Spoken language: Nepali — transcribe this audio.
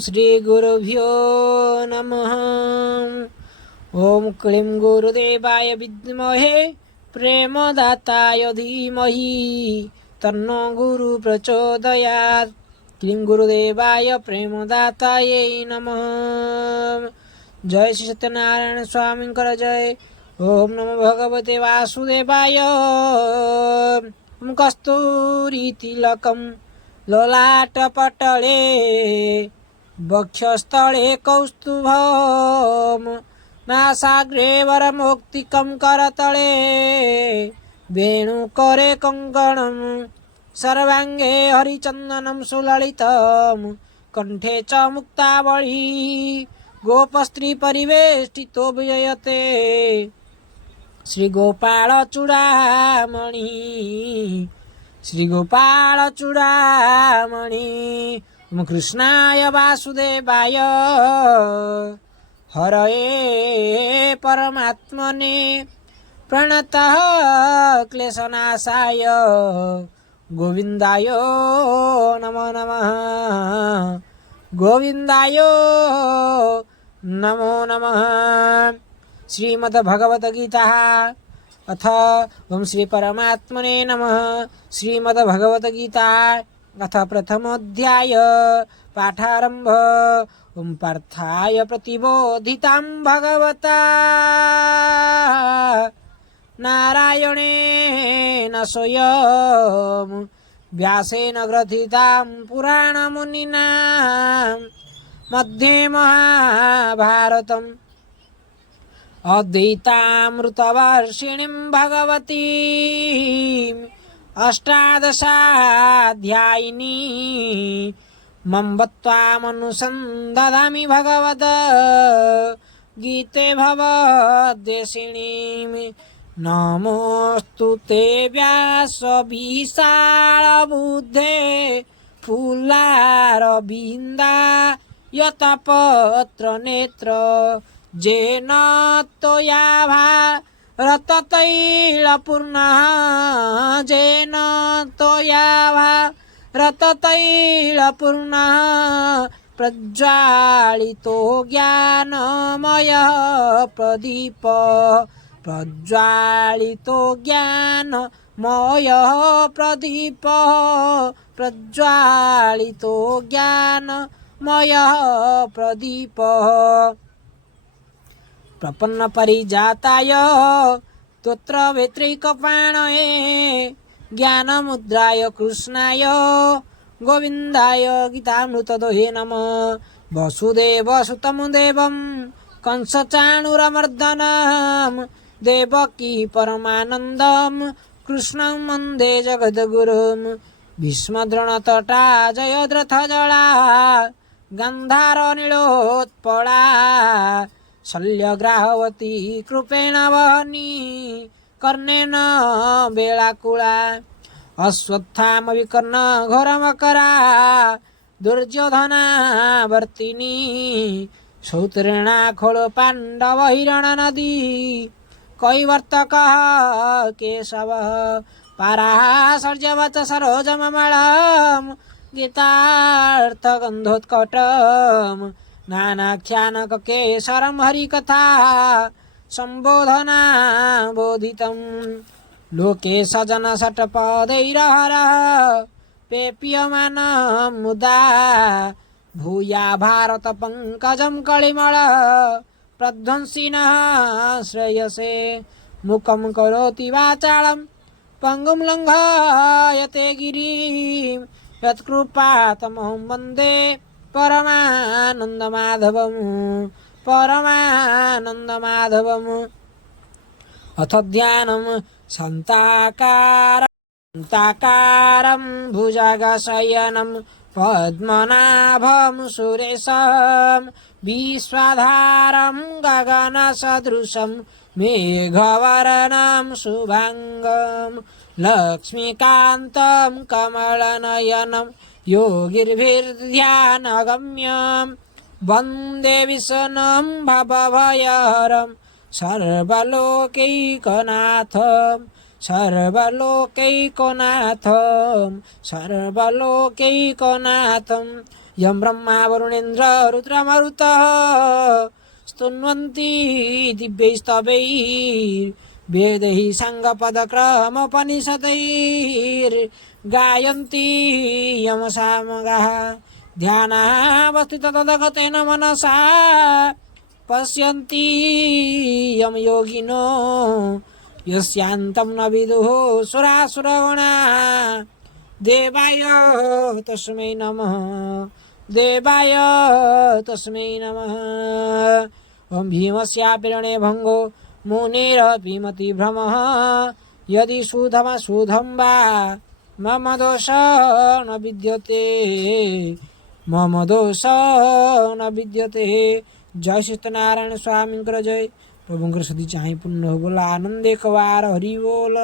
श्रीगुरुभ्यो नमः। ओम क्लीं गुरुदेवाय विद्महे प्रेमदाताय धीमहि तन्नो गुरु प्रचोदयात्। क्लीं गुरुदेवाय प्रेमदाताय नमः। जय श्री सत्यनारायण स्वामी कर जय। ओम नमो भगवते वासुदेवाय। कस्तूरी तिलकं ललाटपटले वक्षस्थले कौस्तुभम् नासाग्रे वरमौक्तिकं करतले वेणुकरे कङ्कणं सर्वाङ्गे हरिचन्दनं सुललितं कण्ठे च मुक्तावली गोपस्त्री परिवेष्टितो विजयते श्रीगोपाल चूडामणि श्रीगोपाल चूडामणि। कृष्णाय वासुदेवाय हरये परमात्मने प्रणतः क्लेशनाशाय गोविन्दाय नमो नमः गोविन्दाय नमो नमः। श्रीमद्भगवद्गीता अथ ओम श्री परमात्मने नमः। श्रीमद्भगवद्गीता अथ प्रथमोऽध्याय पाठारम्भ। ओम पार्थाय प्रतिबोधितां भगवता नारायणेन स्वयं व्यासेन ग्रथितां पुराणमुनिना मध्ये महाभारतम् अद्वैतामृतवर्षिणीं भगवतीम् अष्टादशाध्यायिनी मम त्वामनुसन्दधामि भगवद गीते भवद्वेषिणीं। नमोऽस्तु ते व्यासविशालबुद्धे फुल्लारविन्दायतपत्रनेत्र जेन त्वया भारततैलपूर्णः जेन त्वया भारततैलपूर्णः प्रज्वालितो ज्ञानमयः प्रदीप प्रज्वालितो ज्ञानमयः प्रदीप प्रज्वालितो ज्ञानमयः प्रदीप। प्रपन्न परिजाताय तोत्र वेत्रैकपाणये ज्ञानमुद्राय कृष्णाय गोविन्दाय गीतामृतदोहे नमः। वसुदेवसुतं देवं कंसचाणूरमर्दनं देवकी परमानन्दं कृष्णं वन्दे जगद्गुरुं। भीष्मद्रोणतटा जयद्रथजला गन्धारनीलोत्पला शल्यग्राहवती कृपेण वहनी कर्णेन वेलाकुला अश्वत्थामविकर्ण घोरमकरा दुर्योधनावर्तिनी सौत्रेणाखोलो पाण्डवहिरणनदी कैवर्तकः केशवः पाराशर्यवच सरोजममलं गीतार्थगन्धोत्कटम् नानाख्यानकेशरं हरिकथा सम्बोधना बोधितं लोके सजनषट्पदैरहरः पेप्यमानं मुदा भूया भारतपङ्कजं कलिमल प्रध्वंसिनः श्रेयसे मुखं करोति वाचालं पङ्गुं लङ्घयते गिरिं यत्कृपातमहं वन्दे परमानन्दमाधवम्। अथ ध्यानं शान्ताकारं भुजगशयनं पद्मनाभं सुरेशं विश्वाधारं गगनसदृशं मेघवर्णं शुभाङ्गं लक्ष्मीकान्तं कमलनयनं योगिर्भिर्ध्यानगम्यं वन्दे विष्णुं भवभयहरं सर्वलोकैकनाथं सर्वलोकैकनाथं सर्वलोकैकनाथं यं ब्रह्मा वरुणेन्द्र रुद्रमरुतः स्तुन्वन्ति दिव्यैस्तवैर्वेदैः साङ्गपदक्रमोपनिषदैर्गायन्ति यमसामगाः ध्यानावस्थिततदगतेन मनसा पश्यन्ति यं योगिनो यस्यान्तं न विदुः सुरासुरगणा देवाय तस्मै नमः देवाय तस्मै नमः ॐ भीमस्यापि भङ्गो मुनेरपि भ्रमः यदि सुधम वा मम दोष न विद्यते मम दोष न विद्यते। जय सत्यनारायण स्वामी जय प्रभुंकर सदी चाहे पुण्य हो बोला आनंद एक बार हरि बोल।